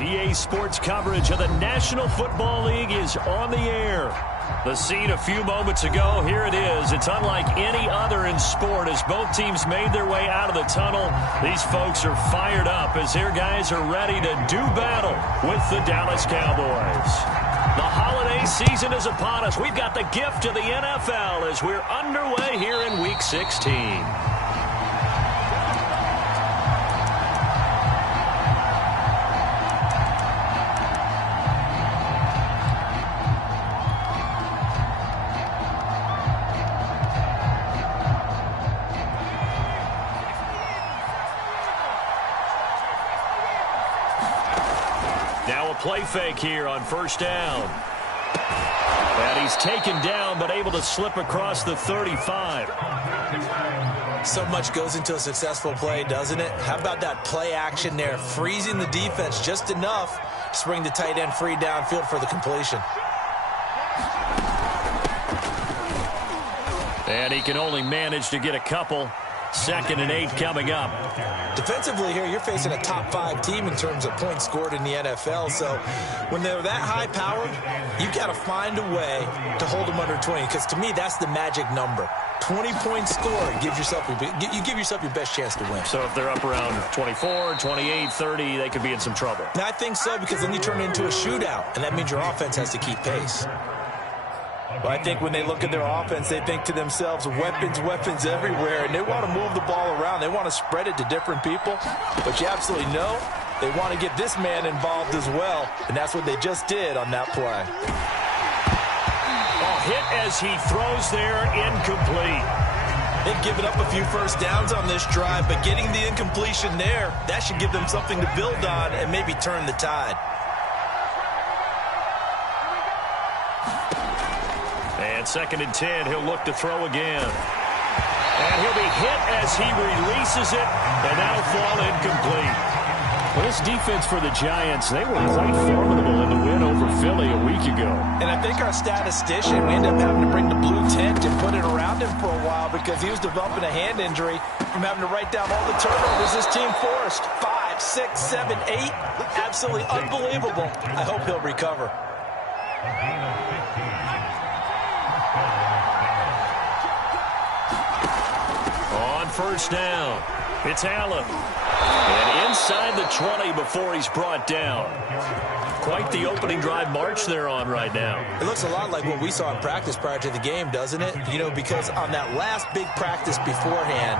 EA Sports coverage of the National Football League is on the air. The scene a few moments ago, here it is. It's unlike any other in sport as both teams made their way out of the tunnel. These folks are fired up as their guys are ready to do battle with the Dallas Cowboys. The holiday season is upon us. We've got the gift of the NFL as we're underway here in Week 16. Play fake here on first down. And he's taken down but able to slip across the 35. So much goes into a successful play, doesn't it? How about that play action there? Freezing the defense just enough to bring the tight end free downfield for the completion. And he can only manage to get a couple. 2nd and 8 coming up. Defensively here, you're facing a top 5 team in terms of points scored in the NFL. So when they're that high powered, you got to find a way to hold them under 20. Because to me, that's the magic number. 20 points scored gives yourself you give yourself your best chance to win. So if they're up around 24, 28, 30, they could be in some trouble. Now, I think so, because then you turn it into a shootout, and that means your offense has to keep pace. Well, I think when they look at their offense, they think to themselves, weapons, weapons everywhere, and they want to move the ball around. They want to spread it to different people, but you absolutely know they want to get this man involved as well, and that's what they just did on that play. Oh, hit as he throws there, incomplete. They've given up a few first downs on this drive, but getting the incompletion there, that should give them something to build on and maybe turn the tide. And 2nd and 10, he'll look to throw again. And he'll be hit as he releases it, and that'll fall incomplete. Well, this defense for the Giants, they were quite formidable in the win over Philly a week ago. And I think our statistician, we ended up having to bring the blue tent and put it around him for a while because he was developing a hand injury from having to write down all the turnovers this team forced. 5, 6, 7, 8. Absolutely unbelievable. I hope he'll recover. On first down, it's Allen. And inside the 20 before he's brought down. Quite the opening drive march they're on right now. It looks a lot like what we saw in practice prior to the game, doesn't it? You know, because on that last big practice beforehand,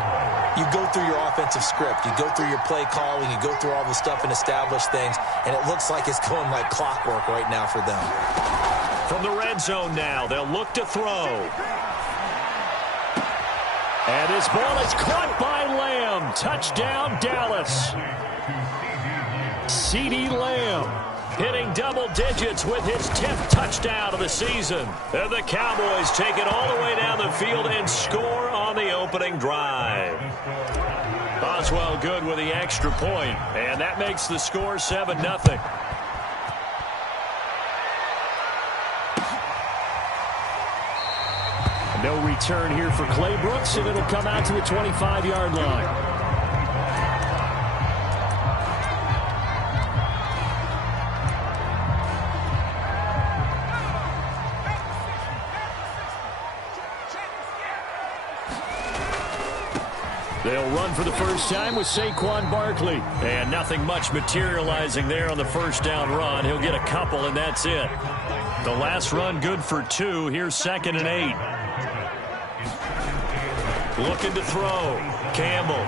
you go through your offensive script. You go through your play calling. You go through all the stuff and establish things. And it looks like it's going like clockwork right now for them. From the red zone now, they'll look to throw. And this ball is caught by Lamb. Touchdown, Dallas. CeeDee Lamb hitting double digits with his 10th touchdown of the season. And the Cowboys take it all the way down the field and score on the opening drive. Boswell good with the extra point, and that makes the score 7-0. No return here for Clay Brooks, and it'll come out to the 25-yard line. They'll run for the first time with Saquon Barkley. And nothing much materializing there on the first down run. He'll get a couple, and that's it. The last run good for 2. Here's 2nd and 8. Looking to throw. Campbell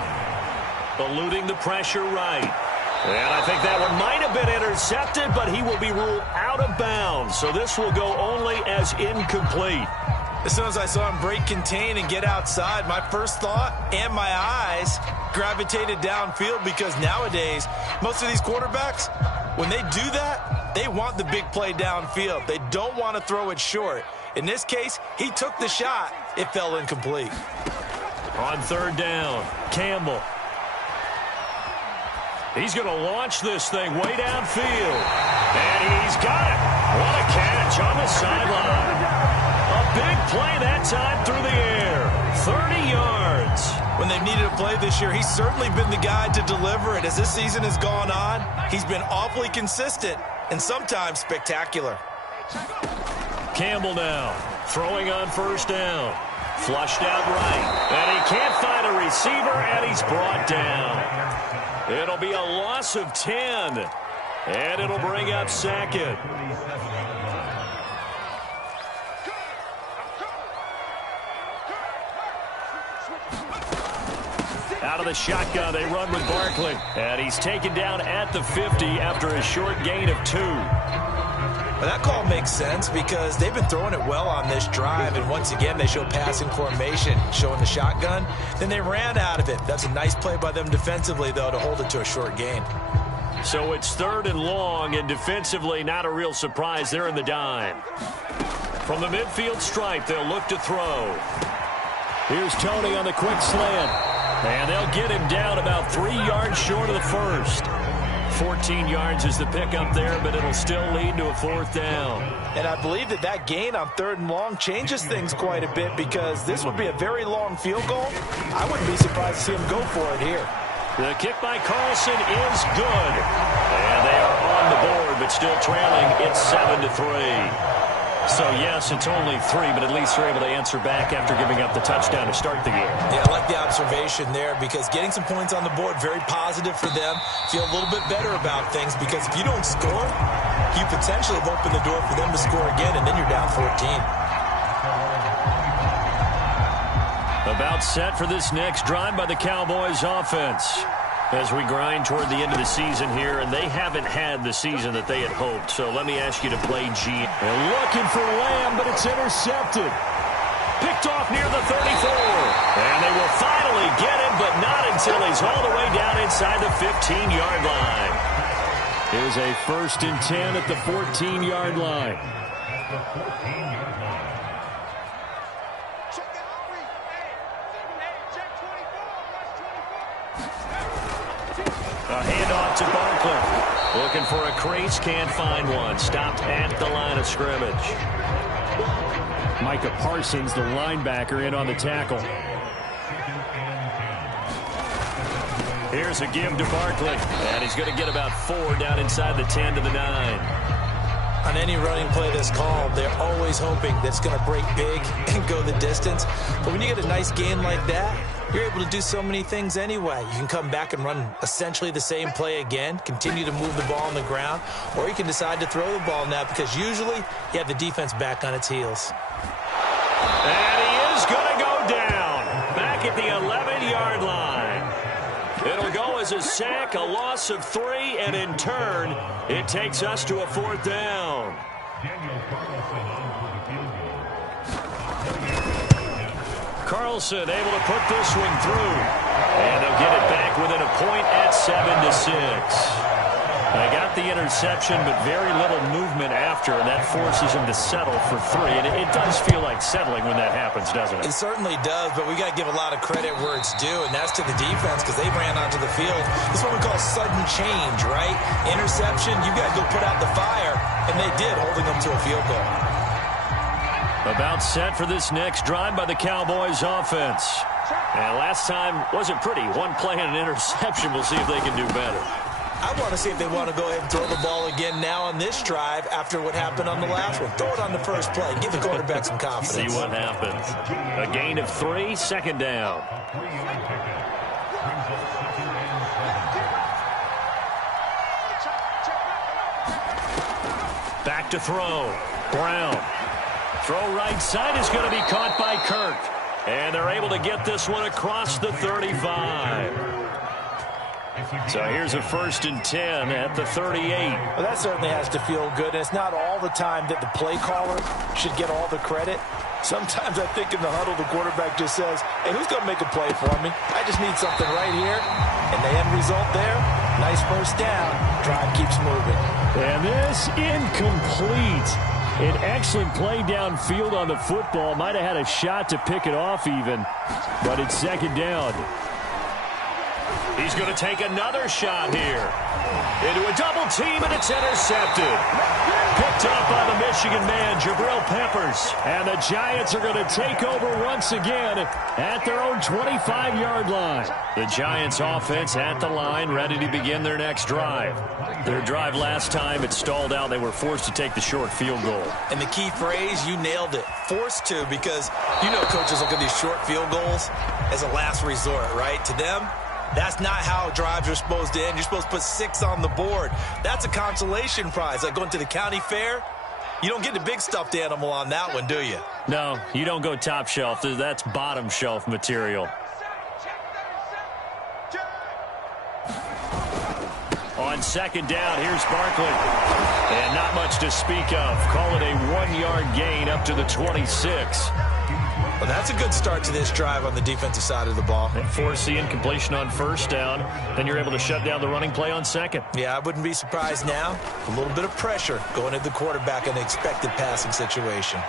eluding the pressure right. And I think that one might have been intercepted, but he will be ruled out of bounds. So this will go only as incomplete. As soon as I saw him break contain and get outside, my first thought and my eyes gravitated downfield, because nowadays, most of these quarterbacks, when they do that, they want the big play downfield. They don't want to throw it short. In this case, he took the shot. It fell incomplete. On 3rd down, Campbell. He's going to launch this thing way downfield. And he's got it. What a catch on the sideline. A big play that time through the air. 30 yards. When they've needed a play this year, he's certainly been the guy to deliver it. As this season has gone on, he's been awfully consistent and sometimes spectacular. Campbell now throwing on first down. Flushed out right. And he can't find a receiver, and he's brought down. It'll be a loss of 10. And it'll bring up second. Out of the shotgun, they run with Barkley. And he's taken down at the 50 after a short gain of 2. Well, that call makes sense because they've been throwing it well on this drive, and once again they show passing formation, showing the shotgun. Then they ran out of it. That's a nice play by them defensively, though, to hold it to a short gain. So it's 3rd and long, and defensively not a real surprise. They're in the dime. From the midfield stripe, they'll look to throw. Here's Tony on the quick slant. And they'll get him down about 3 yards short of the first. 14 yards is the pickup there, but it'll still lead to a 4th down. And I believe that gain on 3rd and long changes things quite a bit because this would be a very long field goal. I wouldn't be surprised to see him go for it here. The kick by Carlson is good. And they are on the board, but still trailing. It's 7-3. So, yes, it's only 3, but at least they're able to answer back after giving up the touchdown to start the game. Yeah, I like the observation there because getting some points on the board, very positive for them. Feel a little bit better about things because if you don't score, you potentially have opened the door for them to score again, and then you're down 14. About set for this next drive by the Cowboys offense. As we grind toward the end of the season here, and they haven't had the season that they had hoped. So let me ask you to play G. They're looking for Lamb, but it's intercepted. Picked off near the 34. And they will finally get him, but not until he's all the way down inside the 15-yard line. Here's a 1st and 10 at the 14-yard line. A handoff to Barkley. Looking for a crease, can't find one. Stopped at the line of scrimmage. Micah Parsons, the linebacker, in on the tackle. Here's a give to Barkley. And he's going to get about 4 down inside the 10 to the 9. On any running play that's called, they're always hoping that it's going to break big and go the distance. But when you get a nice gain like that, you're able to do so many things anyway. You can come back and run essentially the same play again, continue to move the ball on the ground, or you can decide to throw the ball now because usually you have the defense back on its heels. And he is going to go down back at the 11-yard line. It'll go as a sack, a loss of 3, and in turn, it takes us to a 4th down. Carlson able to put this one through. And they'll get it back within a point at 7-6. They got the interception, but very little movement after, and that forces him to settle for 3. And it does feel like settling when that happens, doesn't it? It certainly does, but we got to give a lot of credit where it's due, and that's to the defense because they ran onto the field. This is what we call sudden change, right? Interception, you got to go put out the fire, and they did, holding them to a field goal. About set for this next drive by the Cowboys offense. And last time wasn't pretty. 1 play and an interception. We'll see if they can do better. I want to see if they want to go ahead and throw the ball again now on this drive after what happened on the last one. Throw it on the first play. Give the quarterback some confidence. See what happens. A gain of 3, 2nd down. Back to throw. Brown. Throw right side is going to be caught by Kirk. And they're able to get this one across the 35. So here's a 1st and 10 at the 38. Well, that certainly has to feel good. And it's not all the time that the play caller should get all the credit. Sometimes I think in the huddle, the quarterback just says, hey, who's going to make a play for me? I just need something right here. And the end result there, nice 1st down. Drive keeps moving. And this incomplete. An excellent play downfield on the football. Might have had a shot to pick it off even. But it's 2nd down. He's going to take another shot here. Into a double team, and it's intercepted. Picked up by the Michigan man, Jabril Peppers. And the Giants are going to take over once again at their own 25-yard line. The Giants offense at the line, ready to begin their next drive. Their drive last time, it stalled out. They were forced to take the short field goal. And the key phrase, you nailed it, forced to, because you know coaches look at these short field goals as a last resort, right? To them, that's not how drives are supposed to end. You're supposed to put 6 on the board. That's a consolation prize. Like going to the county fair, you don't get the big stuffed animal on that one, do you? No, you don't go top shelf. That's bottom shelf material. On second down, here's Barkley. And not much to speak of. Call it a 1-yard gain up to the 26. Well, that's a good start to this drive on the defensive side of the ball. And force the incompletion on first down. Then you're able to shut down the running play on second. Yeah, I wouldn't be surprised now. A little bit of pressure going at the quarterback in an expected passing situation.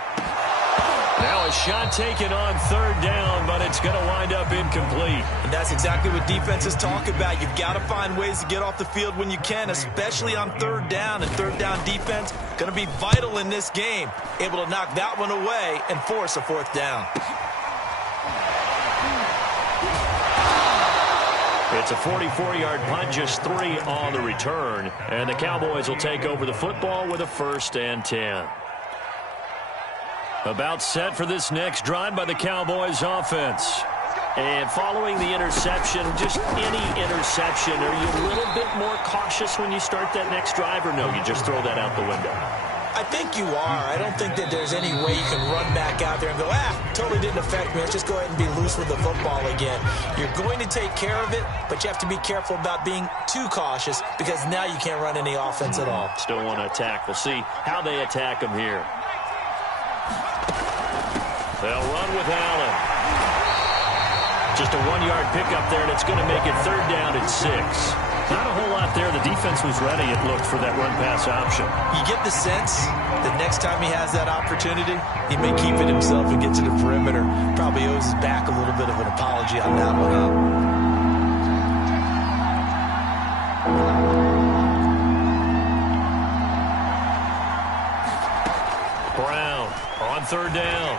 Now a shot taken on third down, but it's going to wind up incomplete. And that's exactly what defenses talk about. You've got to find ways to get off the field when you can, especially on third down. And third down defense going to be vital in this game. Able to knock that one away and force a fourth down. It's a 44-yard punt, just 3 on the return. And the Cowboys will take over the football with a 1st and 10. About set for this next drive by the Cowboys offense. And following the interception, just any interception, are you a little bit more cautious when you start that next drive, or no, you just throw that out the window? I think you are. I don't think that there's any way you can run back out there and go, totally didn't affect me. Let's just go ahead and be loose with the football again. You're going to take care of it, but you have to be careful about being too cautious because now you can't run any offense at all. Still want to attack. We'll see how they attack them here. They'll run with Allen. Just a 1-yard pickup there, and it's going to make it 3rd down and 6. Not a whole lot there. The defense was ready, it looked, for that run-pass option. You get the sense that next time he has that opportunity, he may keep it himself and get to the perimeter. Probably owes his back a little bit of an apology on that one, huh? Brown on 3rd down.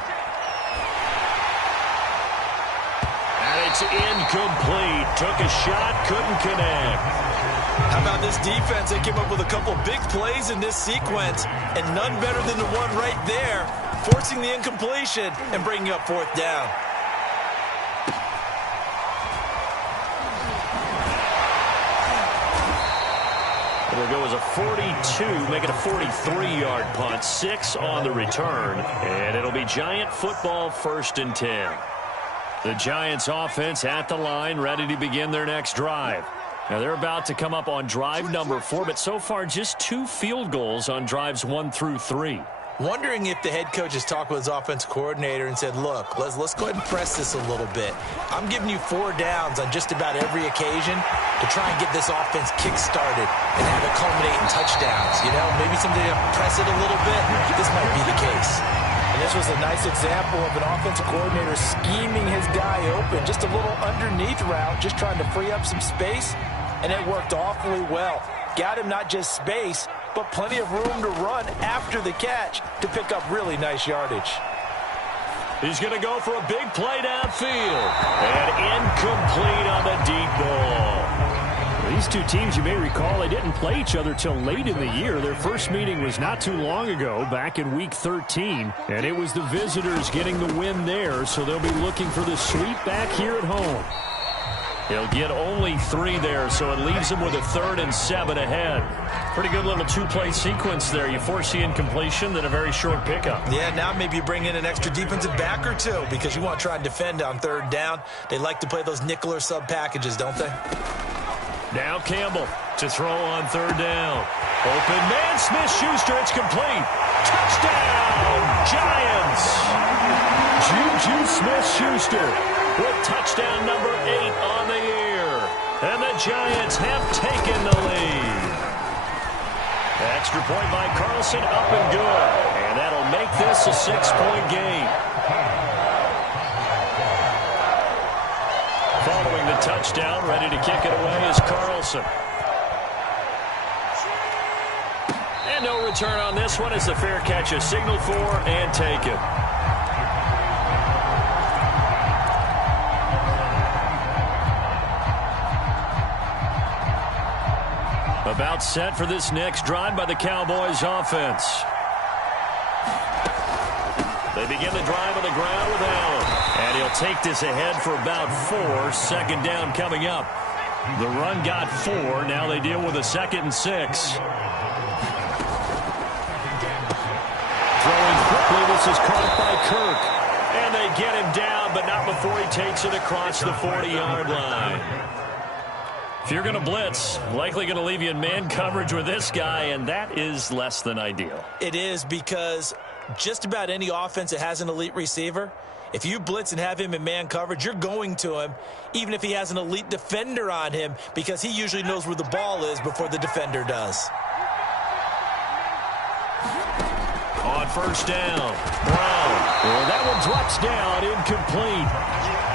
It's incomplete. Took a shot, couldn't connect. How about this defense? They came up with a couple big plays in this sequence, and none better than the one right there, forcing the incompletion and bringing up 4th down. It'll go as a 42, make it a 43-yard punt, 6 on the return, and it'll be Giant football, 1st and 10. The Giants offense at the line, ready to begin their next drive. Now they're about to come up on drive number 4, but so far just 2 field goals on drives 1 through 3. Wondering if the head coach has talked with his offensive coordinator and said, look, let's go ahead and press this a little bit. I'm giving you 4 downs on just about every occasion to try and get this offense kick-started and have it culminate in touchdowns. You know, maybe someday to press it a little bit. This might be the case. And this was a nice example of an offensive coordinator scheming his guy open. Just a little underneath route, just trying to free up some space, and it worked awfully well. Got him not just space, but plenty of room to run after the catch to pick up really nice yardage. He's going to go for a big play downfield. And incomplete on the deep ball. These two teams, you may recall, they didn't play each other till late in the year. Their first meeting was not too long ago, back in Week 13. And it was the visitors getting the win there, so they'll be looking for the sweep back here at home. He'll get only 3 there, so it leaves him with a 3rd and 7 ahead. Pretty good little 2-play sequence there. You force the incompletion, then a very short pickup. Yeah, now maybe you bring in an extra defensive back or 2 because you want to try and defend on 3rd down. They like to play those nickel or sub packages, don't they? Now Campbell to throw on 3rd down. Open man, Smith-Schuster, it's complete. Touchdown, Giants! Juju Smith-Schuster with touchdown number 8 on the year. And the Giants have taken the lead. Extra point by Carlson, up and good. And that'll make this a 6-point game. Following the touchdown. Ready to kick it away is Carlson. And no return on this one as the fair catch is signaled for and taken. About set for this next drive by the Cowboys offense. They begin the drive on the ground with Allen. And he'll take this ahead for about 4. Second down coming up. The run got 4. Now they deal with a 2nd and 6. Throwing quickly. This is caught by Kirk. And they get him down, but not before he takes it across the 40-yard line. If you're going to blitz, likely going to leave you in man coverage with this guy, and that is less than ideal. It is, because just about any offense that has an elite receiver, if you blitz and have him in man coverage, you're going to him, even if he has an elite defender on him, because he usually knows where the ball is before the defender does. On first down, Brown. Well, that one drops down, incomplete.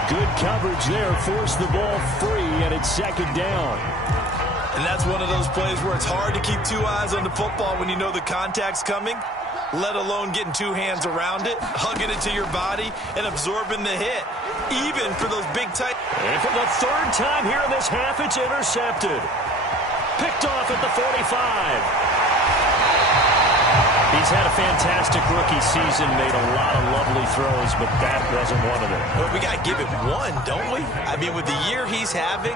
Good coverage there, forced the ball free, and it's 2nd down. And that's one of those plays where it's hard to keep 2 eyes on the football when you know the contact's coming, let alone getting 2 hands around it, hugging it to your body, and absorbing the hit, even for those big tight. And for the 3rd time here in this half, it's intercepted. Picked off at the 45. He's had a fantastic rookie season, made a lot of lovely throws, but that wasn't one of them. Well, we got to give it one, don't we? I mean, with the year he's having,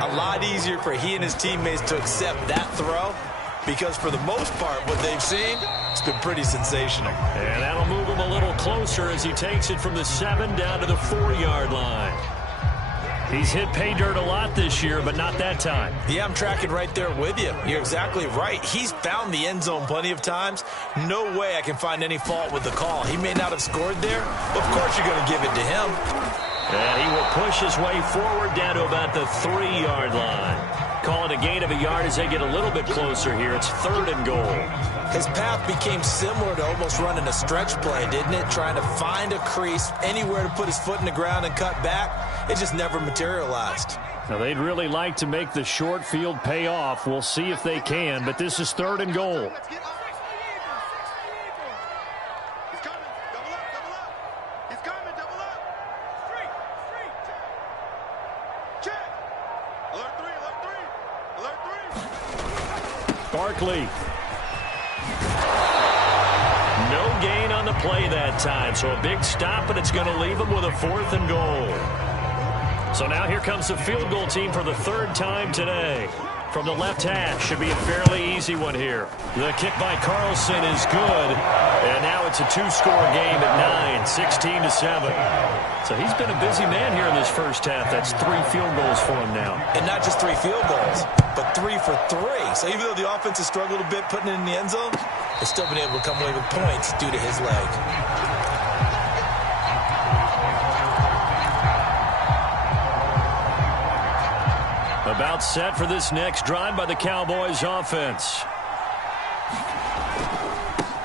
a lot easier for he and his teammates to accept that throw, because for the most part, what they've seen, it's been pretty sensational. And that'll move him a little closer as he takes it from the 7 down to the 4-yard line. He's hit pay dirt a lot this year, but not that time. Yeah, I'm tracking right there with you. You're exactly right. He's found the end zone plenty of times. No way I can find any fault with the call. He may not have scored there, but of course you're going to give it to him. And he will push his way forward down to about the 3-yard line. Call it a gain of a yard as they get a little bit closer here. It's 3rd and goal. His path became similar to almost running a stretch play, didn't it? Trying to find a crease, anywhere to put his foot in the ground and cut back. It just never materialized. Now, they'd really like to make the short field pay off. We'll see if they can, but this is 3rd and goal. Barkley. No gain on the play that time, so a big stop, and it's going to leave him with a 4th and goal. So now here comes the field goal team for the 3rd time today. From the left hash, should be a fairly easy one here. The kick by Carlson is good, and now it's a 2-score game at 9, 16-7. So he's been a busy man here in this first half. That's 3 field goals for him now. And not just 3 field goals, but 3 for 3. So even though the offense has struggled a bit putting it in the end zone, they've still been able to come away with points due to his leg. About set for this next drive by the Cowboys offense.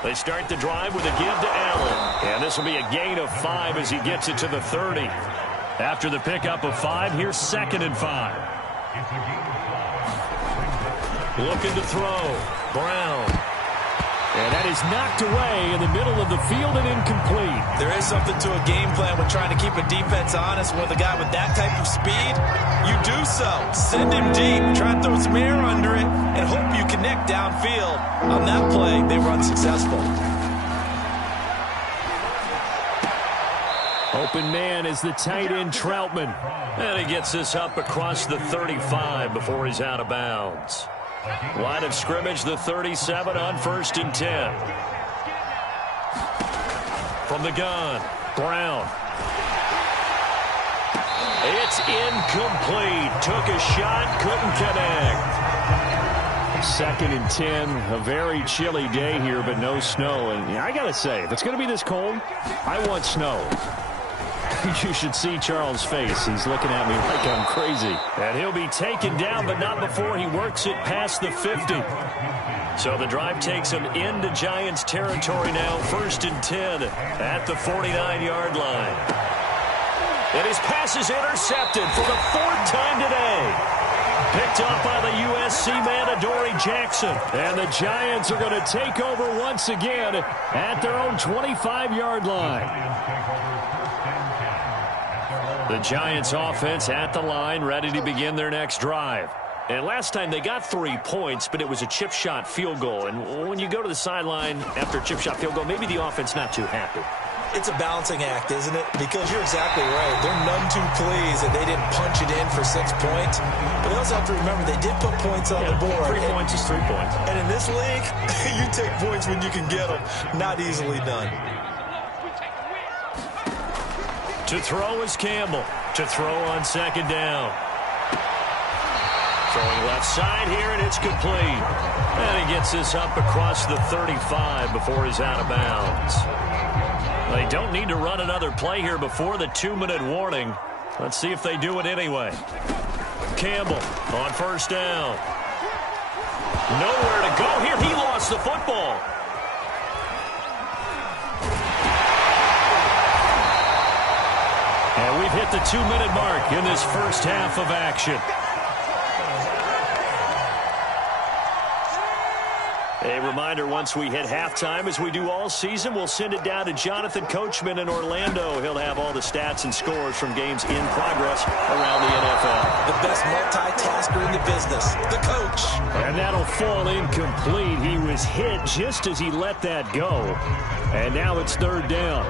They start the drive with a give to Allen. And this will be a gain of 5 as he gets it to the 30. After the pickup of 5, here's 2nd and 5. Looking to throw. Brown. And that is knocked away in the middle of the field and incomplete. There is something to a game plan with trying to keep a defense honest. With a guy with that type of speed, you do so. Send him deep. Try and throw some air under it and hope you connect downfield. On that play, they were unsuccessful. Open man is the tight end Troutman. And he gets this up across the 35 before he's out of bounds. Line of scrimmage, the 37 on 1st and 10. From the gun, Brown. It's incomplete. Took a shot, couldn't connect. 2nd and 10, a very chilly day here, but no snow. And I got to say, if it's going to be this cold, I want snow. You should see Charles' face. He's looking at me like I'm crazy. And he'll be taken down, but not before he works it past the 50. So the drive takes him into Giants territory now. 1st and 10 at the 49-yard line. And his pass is intercepted for the 4th time today. Picked up by the USC man, Adoree Jackson. And the Giants are going to take over once again at their own 25-yard line. The Giants offense at the line, ready to begin their next drive. And last time they got 3 points, but it was a chip shot field goal. And when you go to the sideline after a chip shot field goal, maybe the offense not too happy. It's a balancing act, isn't it? Because you're exactly right. They're none too pleased that they didn't punch it in for 6 points. But they also have to remember they did put points on the board. 3 points is 3 points. And in this league, you take points when you can get them. Not easily done. To throw is Campbell. To throw on 2nd down. Throwing left side here, and it's complete. And he gets this up across the 35 before he's out of bounds. They don't need to run another play here before the 2-minute warning. Let's see if they do it anyway. Campbell on 1st down. Nowhere to go here. He lost the football. And we've hit the 2-minute mark in this first half of action. A reminder, once we hit halftime, as we do all season, we'll send it down to Jonathan Coachman in Orlando. He'll have all the stats and scores from games in progress around the NFL. The best multitasker in the business, the coach. And that'll fall incomplete. He was hit just as he let that go. And now it's 3rd down.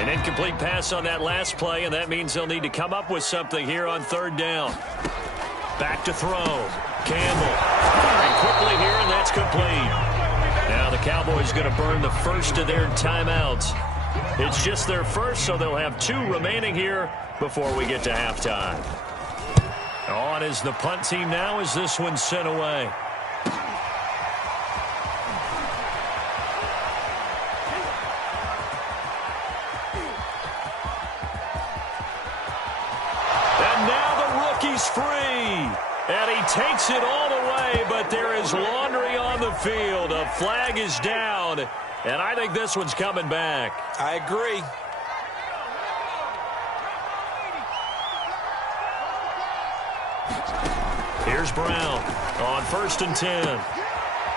Incomplete pass on that last play, and that means they'll need to come up with something here on 3rd down. Back to throw. Campbell firing quickly here, and that's complete. Now the Cowboys going to burn the first of their timeouts. It's just their first, so they'll have 2 remaining here before we get to halftime. On is the punt team now as this one's sent away. Free, and he takes it all the way, but there is laundry on the field. A flag is down, and I think this one's coming back. I agree. Here's Brown on 1st and 10.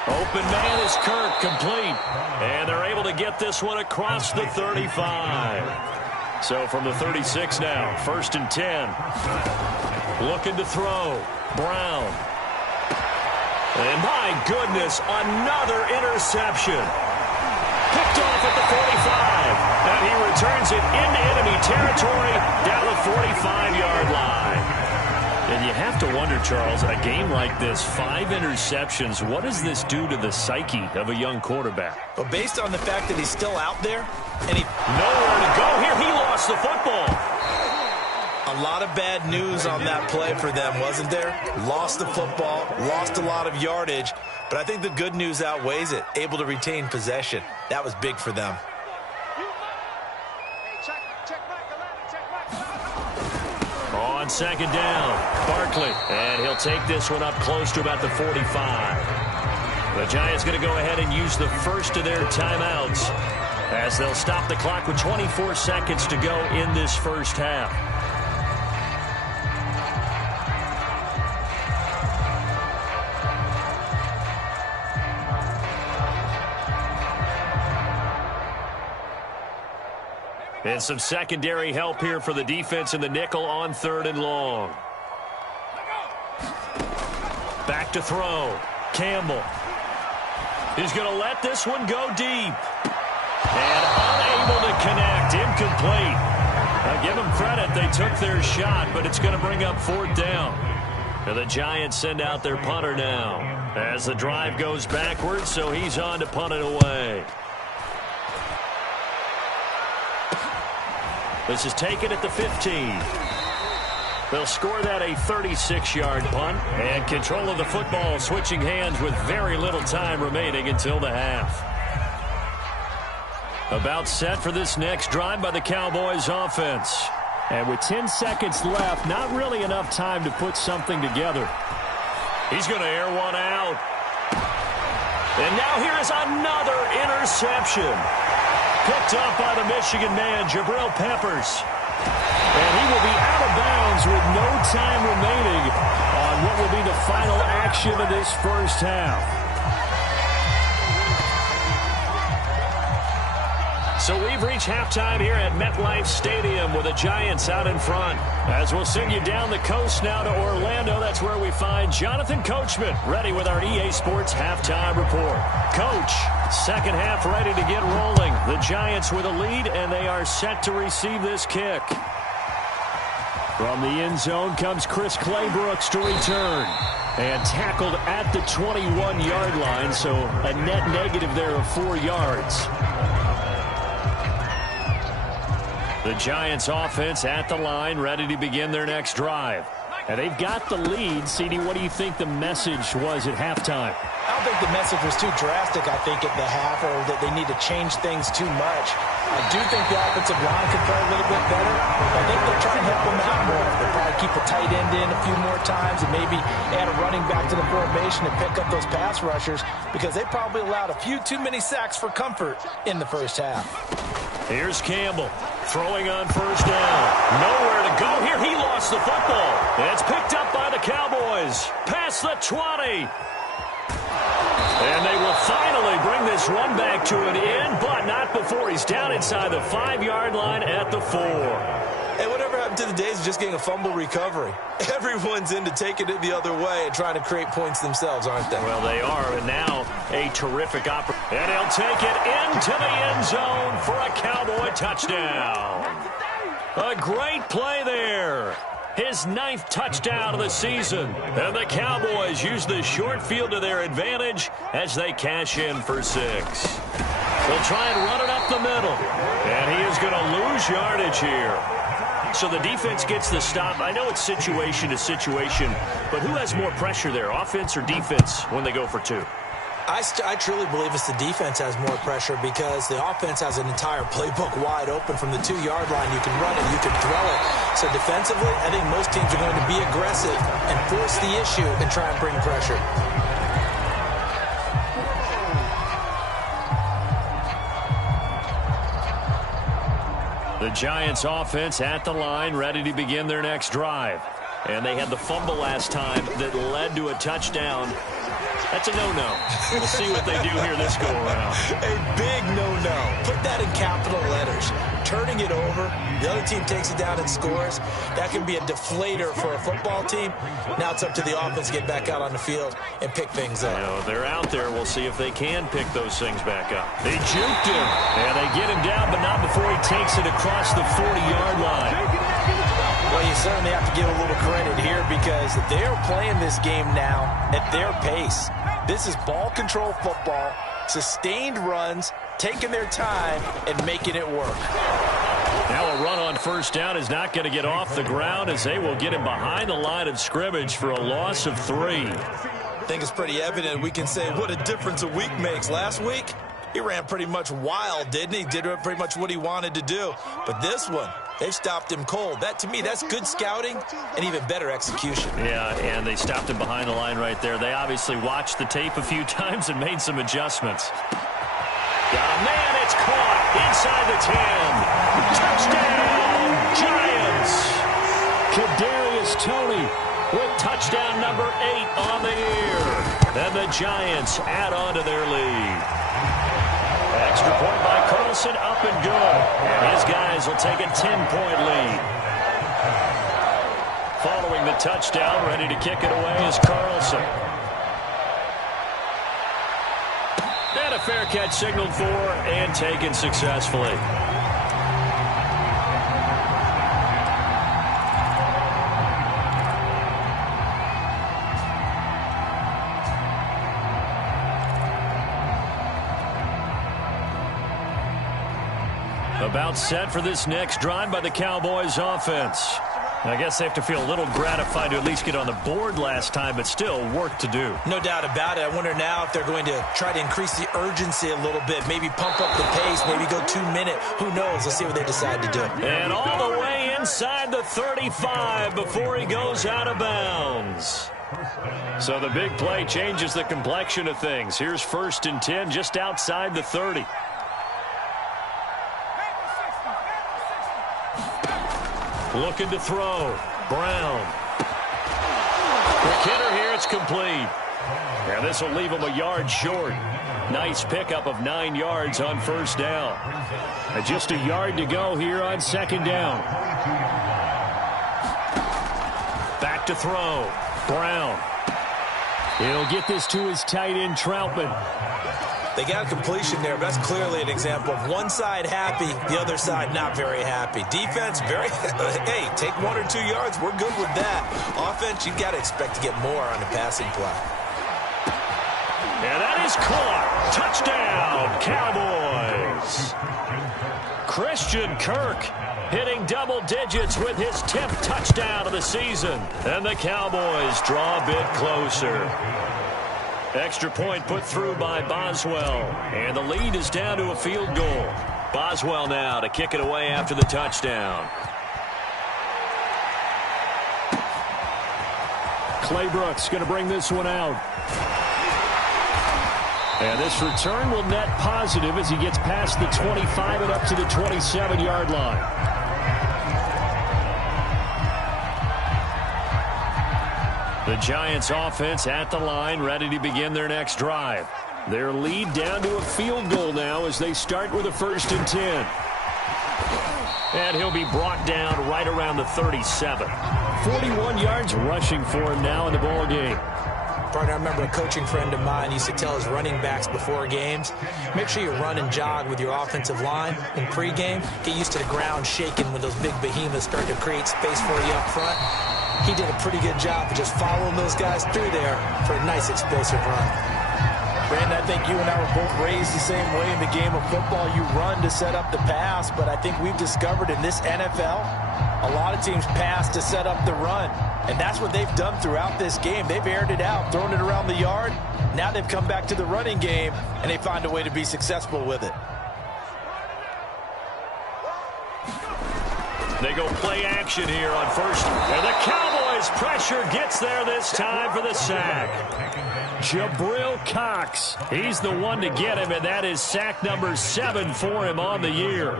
Open man is Kirk, complete, and they're able to get this one across the 35. So from the 36 now, 1st and 10. Looking to throw. Brown. And my goodness, another interception. Picked off at the 45. And he returns it into enemy territory down the 45-yard line. And you have to wonder, Charles, a game like this, 5 interceptions, what does this do to the psyche of a young quarterback? But based on the fact that he's still out there, and he nowhere to go here, he lost the football. A lot of bad news on that play for them, wasn't there? Lost the football, lost a lot of yardage, but I think the good news outweighs it. Able to retain possession. That was big for them. On 2nd down, Barkley, and he'll take this one up close to about the 45. The Giants going to go ahead and use the first of their timeouts as they'll stop the clock with 24 seconds to go in this first half. And some secondary help here for the defense in the nickel on 3rd and long. Back to throw. Campbell. He's going to let this one go deep. And unable to connect. Incomplete. Now give them credit. They took their shot, but it's going to bring up 4th down. And the Giants send out their punter now as the drive goes backwards, so he's on to punt it away. This is taken at the 15. They'll score that a 36-yard punt, and control of the football switching hands with very little time remaining until the half. About set for this next drive by the Cowboys offense. And with 10 seconds left, not really enough time to put something together. He's going to air one out. And now here is another interception. Picked up by the Michigan man, Jabril Peppers. And he will be out of bounds with no time remaining on what will be the final action of this first half. So we've reached halftime here at MetLife Stadium with the Giants out in front. As we'll send you down the coast now to Orlando, that's where we find Jonathan Coachman ready with our EA Sports halftime report. Coach, second half ready to get rolling. The Giants with a lead, and they are set to receive this kick. From the end zone comes Chris Claybrooks to return. And tackled at the 21-yard line, so a net negative there of 4 yards. The Giants offense at the line, ready to begin their next drive. And they've got the lead. CD, what do you think the message was at halftime? I don't think the message was too drastic, I think, at the half, or that they need to change things too much. I do think the offensive line could play a little bit better. I think they'll try and help them out more. They'll probably keep a tight end in a few more times and maybe add a running back to the formation and pick up those pass rushers, because they probably allowed a few too many sacks for comfort in the first half. Here's Campbell throwing on first down. Nowhere to go here. He lost the football. It's picked up by the Cowboys. Past the 20. And they will finally bring this run back to an end, but not before he's down inside the 5-yard line at the 4. Hey, whatever happened to the days of just getting a fumble recovery? Everyone's into taking it the other way and trying to create points themselves, aren't they? Well, they are, and now a terrific opportunity. And he'll take it into the end zone for a Cowboy touchdown. A great play there. His 9th touchdown of the season. And the Cowboys use the short field to their advantage as they cash in for 6. They'll try and run it up the middle. And he is going to lose yardage here. So the defense gets the stop. I know it's situation to situation, but who has more pressure there, offense or defense, when they go for 2? I truly believe it's the defense has more pressure, because the offense has an entire playbook wide open from the 2-yard line. You can run it, you can throw it. So defensively, I think most teams are going to be aggressive and force the issue and try and bring pressure. The Giants offense at the line, ready to begin their next drive. And they had the fumble last time that led to a touchdown. That's a no-no. We'll see what they do here this go-around. A big no-no. Put that in capital letters. Turning it over, the other team takes it down and scores. That can be a deflator for a football team. Now it's up to the offense to get back out on the field and pick things up. You know, they're out there. We'll see if they can pick those things back up. They juked him, and they get him down, but not before he takes it across the 40-yard line. Well, you certainly have to give a little credit here, because they're playing this game now at their pace. This is ball control football, sustained runs, taking their time, and making it work. Now a run on first down is not going to get off the ground, as they will get him behind the line of scrimmage for a loss of 3. I think it's pretty evident. We can say what a difference a week makes. Last week, he ran pretty much wild, didn't he? Did pretty much what he wanted to do. But this one, they've stopped him cold. That, to me, that's good scouting and even better execution. Yeah, and they stopped him behind the line right there. They obviously watched the tape a few times and made some adjustments. Got a man, it's caught inside the 10. Touchdown, Giants. Kadarius Toney with touchdown number 8 on the year. And the Giants add on to their lead. Extra point by Carlson, up and good. And his guys will take a 10-point lead. Following the touchdown, ready to kick it away is Carlson. And a fair catch signaled for and taken successfully. About set for this next drive by the Cowboys offense. I guess they have to feel a little gratified to at least get on the board last time, but still work to do. No doubt about it. I wonder now if they're going to try to increase the urgency a little bit, maybe pump up the pace, maybe go 2 minute. Who knows? Let's see what they decide to do. And all the way inside the 35 before he goes out of bounds. So the big play changes the complexion of things. Here's 1st and 10 just outside the 30. Looking to throw. Brown. Quick hitter here. It's complete. And this will leave him a yard short. Nice pickup of 9 yards on 1st down. And just a yard to go here on 2nd down. Back to throw. Brown. He'll get this to his tight end, Troutman. They got a completion there, but that's clearly an example of one side happy, the other side not very happy. Defense, hey, take 1 or 2 yards. We're good with that. Offense, you've got to expect to get more on the passing play. And that is caught. Touchdown, Cowboys. Christian Kirk hitting double digits with his 10th touchdown of the season. And the Cowboys draw a bit closer. Extra point put through by Boswell. And the lead is down to a field goal. Boswell now to kick it away after the touchdown. Claybrooks going to bring this one out. And this return will net positive as he gets past the 25 and up to the 27-yard line. The Giants offense at the line, ready to begin their next drive. Their lead down to a field goal now as they start with a 1st and 10. And he'll be brought down right around the 37. 41 yards rushing for him now in the ball game. Partner, I remember a coaching friend of mine used to tell his running backs before games, make sure you run and jog with your offensive line in pregame. Get used to the ground shaking when those big behemoths start to create space for you up front. He did a pretty good job of just following those guys through there for a nice explosive run. Brandon, I think you and I were both raised the same way in the game of football. You run to set up the pass, but I think we've discovered in this NFL, a lot of teams pass to set up the run. And that's what they've done throughout this game. They've aired it out, thrown it around the yard. Now they've come back to the running game, and they find a way to be successful with it. They go play action here on 1st. And the Cowboys pressure gets there this time for the sack. Jabril Cox. He's the one to get him, and that is sack number 7 for him on the year.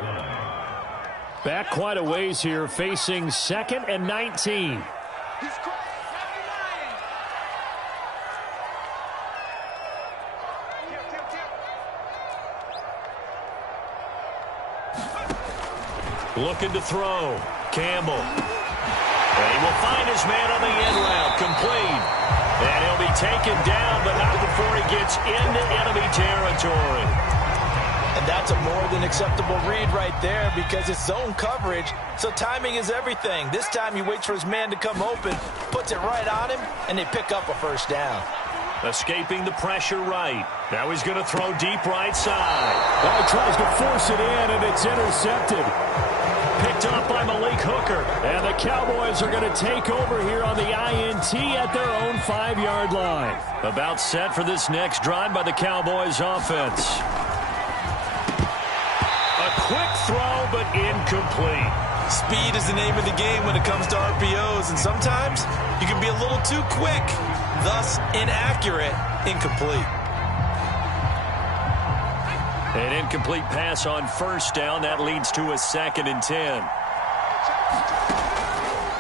Back quite a ways here, facing 2nd and 19. Looking to throw. Campbell. And he will find his man on the end route. Complete. And he'll be taken down, but not before he gets into enemy territory. And that's a more than acceptable read right there because it's zone coverage, so timing is everything. This time he waits for his man to come open, puts it right on him, and they pick up a 1st down. Escaping the pressure right. Now he's going to throw deep right side. Well, he tries to force it in, and it's intercepted. Picked up by Malik Hooker. And the Cowboys are going to take over here on the INT at their own 5-yard line. About set for this next drive by the Cowboys offense. A quick throw, but incomplete. Speed is the name of the game when it comes to RPOs, and sometimes you can be a little too quick, thus inaccurate, incomplete. An incomplete pass on 1st down. That leads to a 2nd and 10.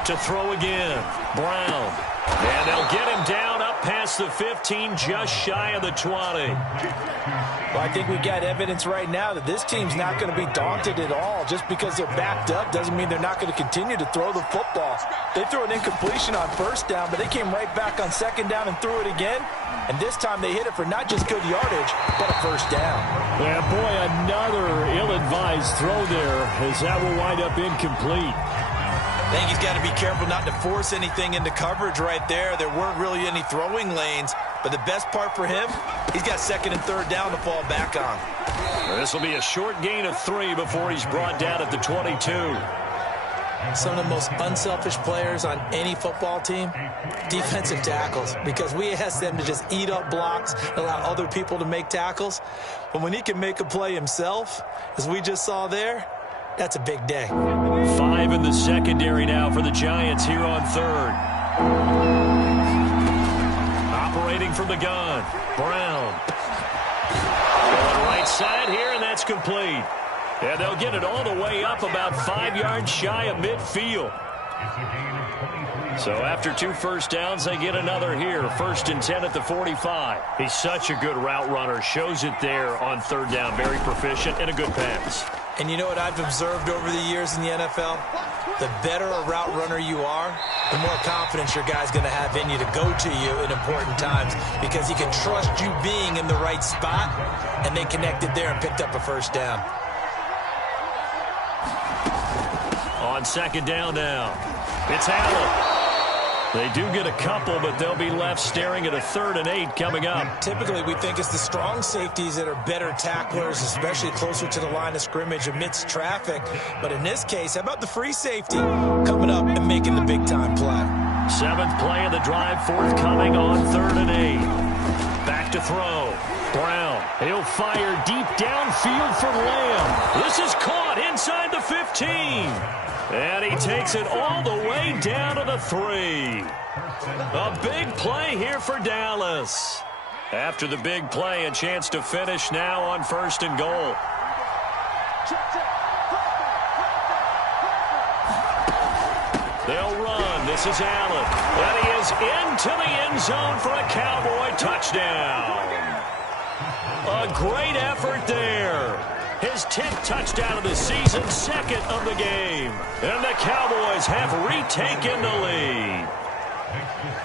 To throw again. Brown. And they'll get him down up past the 15, just shy of the 20. Well, I think we got evidence right now that this team's not going to be daunted at all. Just because they're backed up doesn't mean they're not going to continue to throw the football. They threw an incompletion on 1st down, but they came right back on 2nd down and threw it again. And this time they hit it for not just good yardage, but a 1st down. Yeah, boy, another ill-advised throw there as that will wind up incomplete. I think he's got to be careful not to force anything into coverage right there. There weren't really any throwing lanes, but the best part for him, he's got 2nd and 3rd down to fall back on. This will be a short gain of 3 before he's brought down at the 22. Some of the most unselfish players on any football team, defensive tackles, because we ask them to just eat up blocks, allow other people to make tackles. But when he can make a play himself, as we just saw there, that's a big day. 5 in the secondary now for the Giants here on third. Operating from the gun, Brown. Going right side here, and that's complete. And they'll get it all the way up about 5 yards shy of midfield. So after 2 first downs, they get another here. 1st and 10 at the 45. He's such a good route runner. Shows it there on 3rd down. Very proficient and a good pass. And you know what I've observed over the years in the NFL? The better a route runner you are, the more confidence your guy's going to have in you to go to you in important times, because he can trust you being in the right spot, and they connected there and picked up a 1st down. On 2nd down now, it's Allen. They do get a couple, but they'll be left staring at a 3rd and 8 coming up. Typically, we think it's the strong safeties that are better tacklers, especially closer to the line of scrimmage amidst traffic. But in this case, how about the free safety coming up and making the big-time play? 7th play of the drive, forthcoming on 3rd and 8. Back to throw. Brown, he'll fire deep downfield for Lamb. This is caught inside the 15. And he takes it all the way down to the 3. A big play here for Dallas. After the big play, a chance to finish now on 1st and goal. They'll run. This is Allen. And he is into the end zone for a Cowboy touchdown. A great effort there. His 10th touchdown of the season, 2nd of the game. And the Cowboys have retaken the lead.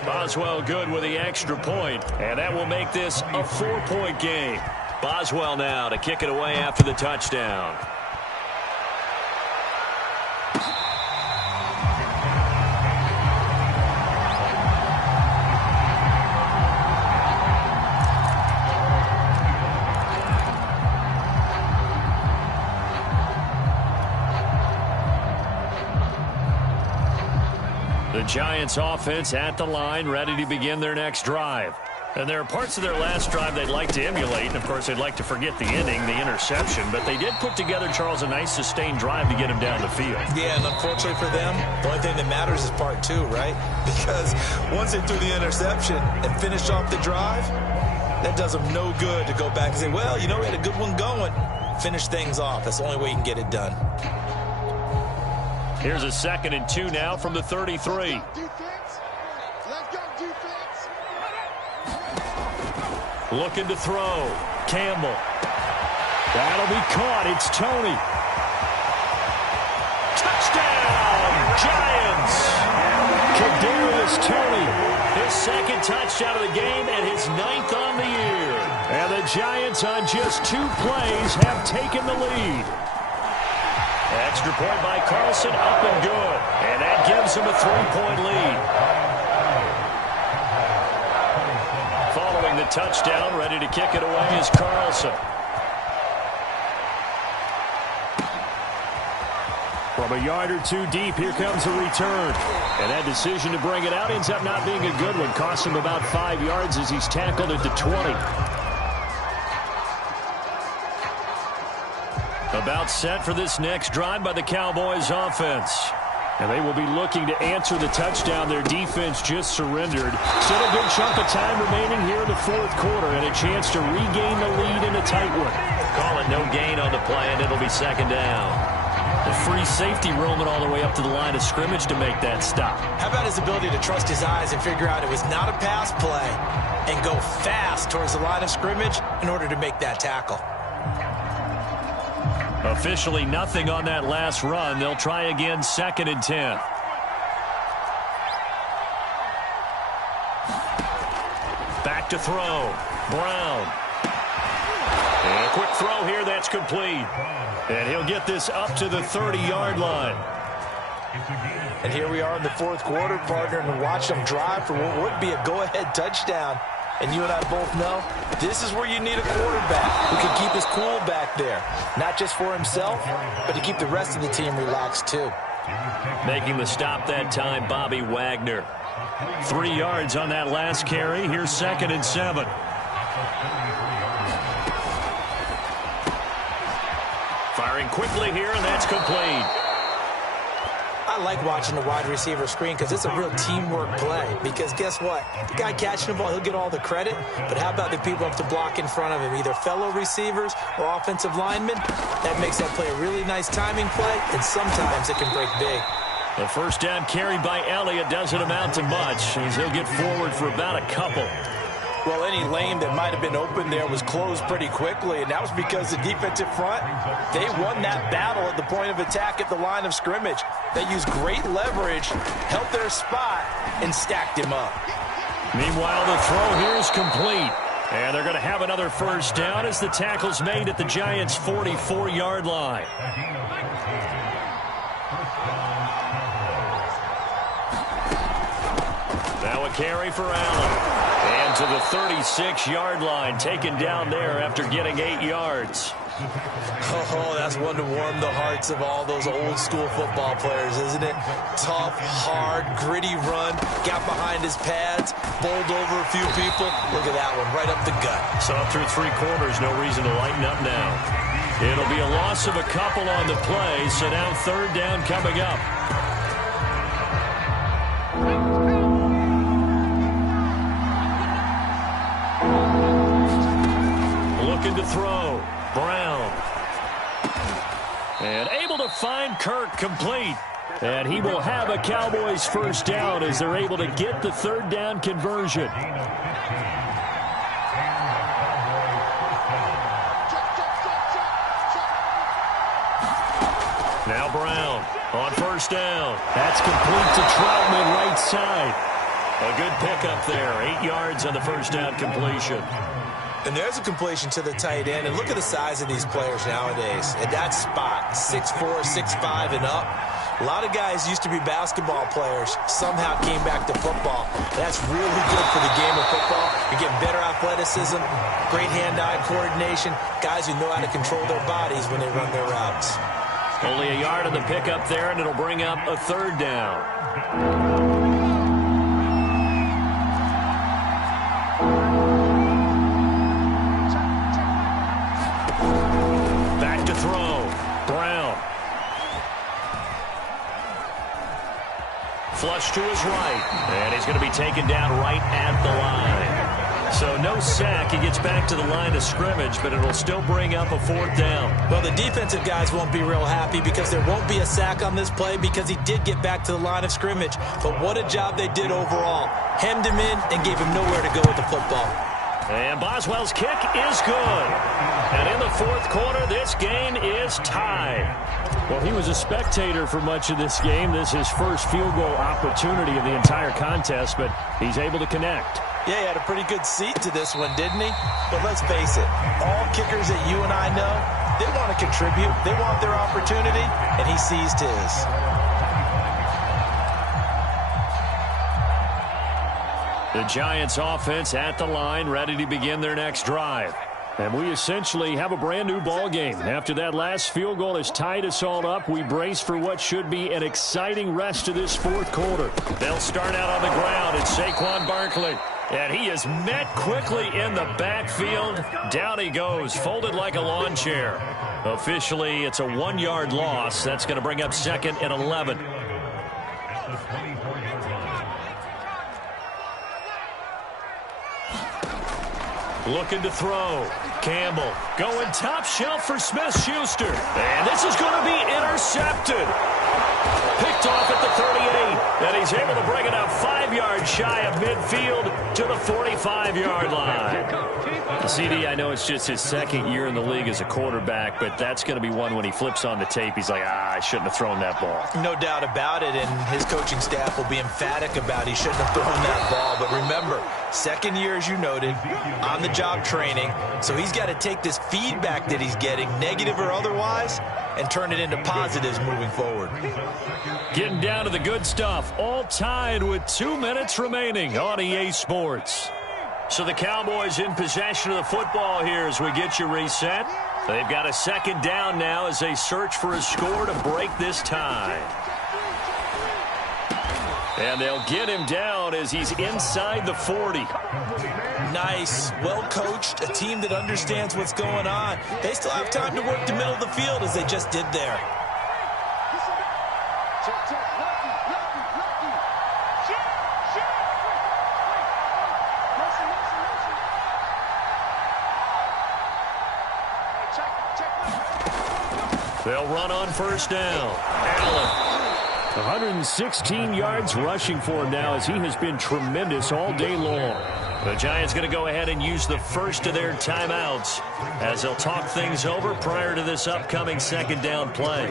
Boswell good with the extra point, and that will make this a 4-point game. Boswell now to kick it away after the touchdown. The Giants offense at the line, ready to begin their next drive. And there are parts of their last drive they'd like to emulate, and of course they'd like to forget the inning, the interception, but they did put together, Charles, a nice sustained drive to get him down the field. Yeah, and unfortunately for them, the only thing that matters is part 2, right? Because once they threw the interception and finished off the drive, that does them no good to go back and say, well, you know, we had a good one going. Finish things off. That's the only way you can get it done. Here's a 2nd and 2 now from the 33. Looking to throw. Campbell. That'll be caught. It's Tony. Touchdown, Giants. Kadarius Toney. His 2nd touchdown of the game and his 9th on the year. And the Giants on just 2 plays have taken the lead. Extra point by Carlson, up and good. And that gives him a 3-point lead. Following the touchdown, ready to kick it away is Carlson. From a yard or 2 deep, here comes a return. And that decision to bring it out ends up not being a good one. Costs him about 5 yards as he's tackled at the 20. About set for this next drive by the Cowboys offense. And they will be looking to answer the touchdown their defense just surrendered. Still a good chunk of time remaining here in the 4th quarter, and a chance to regain the lead in a tight one. Call it no gain on the play, and it'll be 2nd down. The free safety roaming all the way up to the line of scrimmage to make that stop. How about his ability to trust his eyes and figure out it was not a pass play and go fast towards the line of scrimmage in order to make that tackle? Officially nothing on that last run. They'll try again, 2nd and 10. Back to throw. Brown. And a quick throw here. That's complete. And he'll get this up to the 30-yard line. And here we are in the 4th quarter, partner, and watch them drive for what would be a go-ahead touchdown. And you and I both know this is where you need a quarterback who can keep his cool back there. Not just for himself, but to keep the rest of the team relaxed too. Making the stop that time, Bobby Wagner. 3 yards on that last carry. Here's 2nd and 7. Firing quickly here, and that's complete. I like watching the wide receiver screen because it's a real teamwork play. Because guess what? The guy catching the ball, he'll get all the credit. But how about the people up to block in front of him, either fellow receivers or offensive linemen? That makes that play a really nice timing play, and sometimes it can break big. The first down carried by Elliott doesn't amount to much, as he'll get forward for about a couple. Well, any lane that might have been open there was closed pretty quickly, and that was because the defensive front, they won that battle at the point of attack at the line of scrimmage. They used great leverage, held their spot, and stacked him up. Meanwhile, the throw here is complete. And they're going to have another first down as the tackle's made at the Giants' 44-yard line. Now a carry for Allen. And to the 36-yard line, taken down there after getting 8 yards. Oh, that's one to warm the hearts of all those old-school football players, isn't it? Tough, hard, gritty run, got behind his pads, bowled over a few people. Look at that one, right up the gut. Saw through 3 quarters, no reason to lighten up now. It'll be a loss of a couple on the play, so now 3rd down coming up. Looking to throw. Brown. And able to find Kirk complete. And he will have a Cowboys first down as they're able to get the 3rd down conversion. Now Brown on first down. That's complete to Troutman right side. A good pickup there. 8 yards on the first down completion. And there's a completion to the tight end. And look at the size of these players nowadays. At that spot, 6'4", 6'5", and up. A lot of guys used to be basketball players, somehow came back to football. That's really good for the game of football. You're getting better athleticism, great hand-eye coordination, guys who know how to control their bodies when they run their routes. Only a yard on the pickup there, and it'll bring up a 3rd down. Back to throw. Brown. Flush to his right. And he's going to be taken down right at the line. So no sack. He gets back to the line of scrimmage, but it'll still bring up a 4th down. Well, the defensive guys won't be real happy because there won't be a sack on this play because he did get back to the line of scrimmage. But what a job they did overall. Hemmed him in and gave him nowhere to go with the football. And Boswell's kick is good. And in the 4th quarter, this game is tied. Well, he was a spectator for much of this game. This is his first field goal opportunity of the entire contest, but he's able to connect. Yeah, he had a pretty good seat to this one, didn't he? But let's face it, all kickers that you and I know, they want to contribute. They want their opportunity, and he seized his. The Giants offense at the line, ready to begin their next drive. And we essentially have a brand new ball game. After that last field goal has tied us all up, we brace for what should be an exciting rest of this 4th quarter. They'll start out on the ground. It's Saquon Barkley. And he is met quickly in the backfield. Down he goes, folded like a lawn chair. Officially, it's a 1-yard loss. That's going to bring up 2nd and 11. Looking to throw. Campbell going top shelf for Smith-Schuster. And this is going to be intercepted. Picked off at the 38. And he's able to bring it up 5 yards shy of midfield to the 45-yard line. CD, I know it's just his 2nd year in the league as a quarterback, but that's going to be one when he flips on the tape. He's like, I shouldn't have thrown that ball. No doubt about it, and his coaching staff will be emphatic about he shouldn't have thrown that ball. But remember, 2nd year, as you noted, on-the-job training, so he's got to take this feedback that he's getting, negative or otherwise, and turn it into positives moving forward. Getting down to the good stuff, all tied with 2 minutes remaining on EA Sports. So the Cowboys in possession of the football here as we get you reset. They've got a 2nd down now as they search for a score to break this tie. And they'll get him down as he's inside the 40. Nice, well-coached, a team that understands what's going on. They still have time to work the middle of the field as they just did there. They'll run on first down. Allen. 116 yards rushing for him now as he has been tremendous all day long. The Giants going to go ahead and use the first of their timeouts as they'll talk things over prior to this upcoming second down play.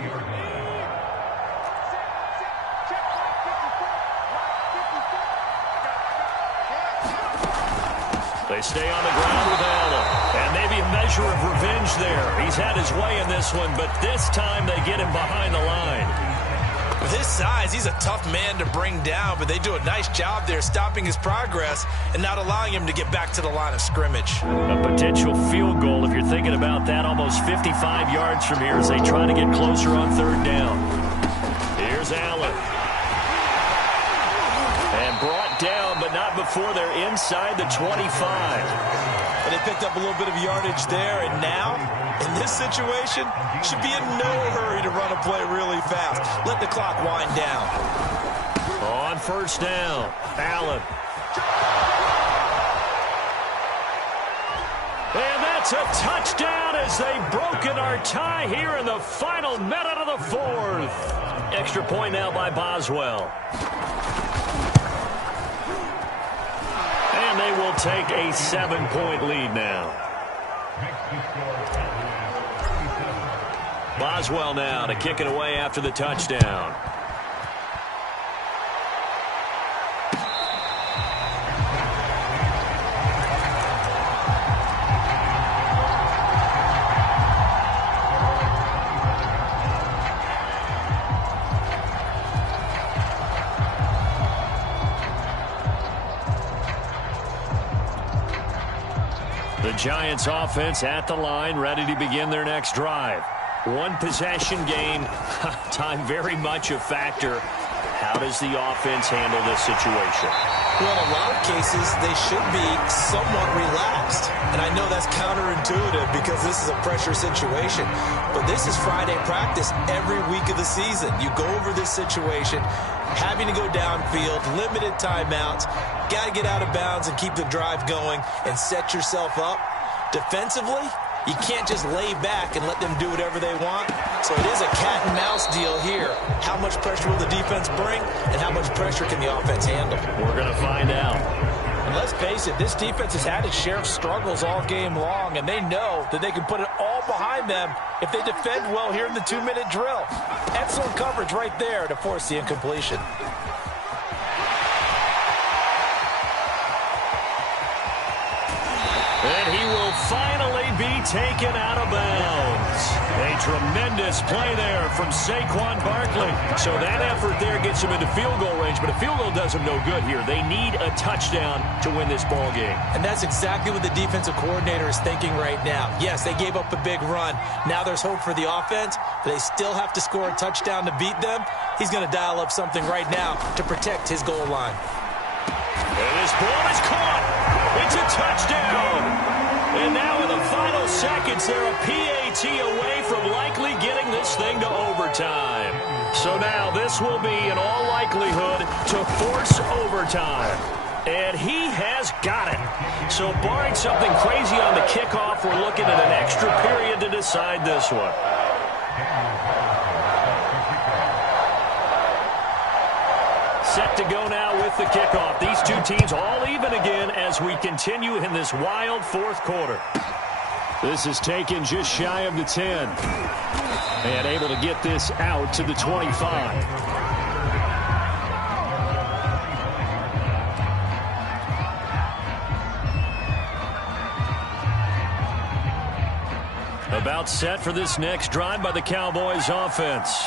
They stay on the ground with Allen. And maybe a measure of revenge there. He's had his way in this one, but this time they get him behind the line. With his size, he's a tough man to bring down, but they do a nice job there stopping his progress and not allowing him to get back to the line of scrimmage. A potential field goal, if you're thinking about that, almost 55 yards from here as they try to get closer on third down. Here's Allen. And brought down, but not before they're inside the 25. And they picked up a little bit of yardage there, and now, in this situation, should be in no hurry to run a play really fast. Let the clock wind down. On first down, Allen. And that's a touchdown as they've broken our tie here in the final minute of the fourth. Extra point now by Boswell. And they will take a 7-point lead now. Boswell now to kick it away after the touchdown. The Giants offense at the line, ready to begin their next drive. One possession game, time very much a factor. How does the offense handle this situation? Well, in a lot of cases, they should be somewhat relaxed. And I know that's counterintuitive because this is a pressure situation. But this is Friday practice every week of the season. You go over this situation, having to go downfield, limited timeouts, got to get out of bounds and keep the drive going and set yourself up. Defensively, you can't just lay back and let them do whatever they want. So it is a cat and mouse deal here. How much pressure will the defense bring, and how much pressure can the offense handle? We're going to find out. And let's face it, this defense has had its share of struggles all game long, and they know that they can put it all behind them if they defend well here in the 2-minute drill. Excellent coverage right there to force the incompletion. And he will finally be taken out of bounds. A tremendous play there from Saquon Barkley. So that effort there gets him into field goal range, but a field goal does them no good here. They need a touchdown to win this ball game. And that's exactly what the defensive coordinator is thinking right now. Yes, they gave up a big run. Now there's hope for the offense, but they still have to score a touchdown to beat them. He's going to dial up something right now to protect his goal line. And this ball is caught. It's a touchdown. And now in the final seconds, they're a PAT away from likely getting this thing to overtime. So now this will be, in all likelihood, to force overtime. And he has got it. So barring something crazy on the kickoff, we're looking at an extra period to decide this one. Set to go now with the kickoff. These two teams all even again as we continue in this wild fourth quarter. This is taken just shy of the 10. And able to get this out to the 25. About set for this next drive by the Cowboys offense.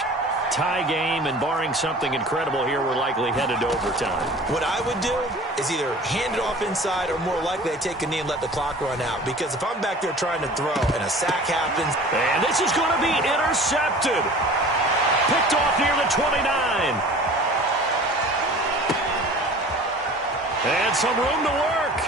Tie game, and barring something incredible here, we're likely headed to overtime. What I would do is either hand it off inside or more likely I take a knee and let the clock run out. Because if I'm back there trying to throw and a sack happens. And this is going to be intercepted. Picked off near the 29. And some room to work.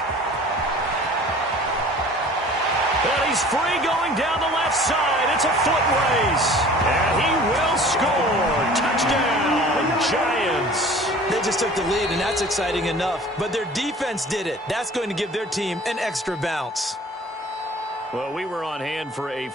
And he's free going down the left side. It's a foot race. And he will score. Touchdown, Giants. They just took the lead, and that's exciting enough. But their defense did it. That's going to give their team an extra bounce. Well, we were on hand for a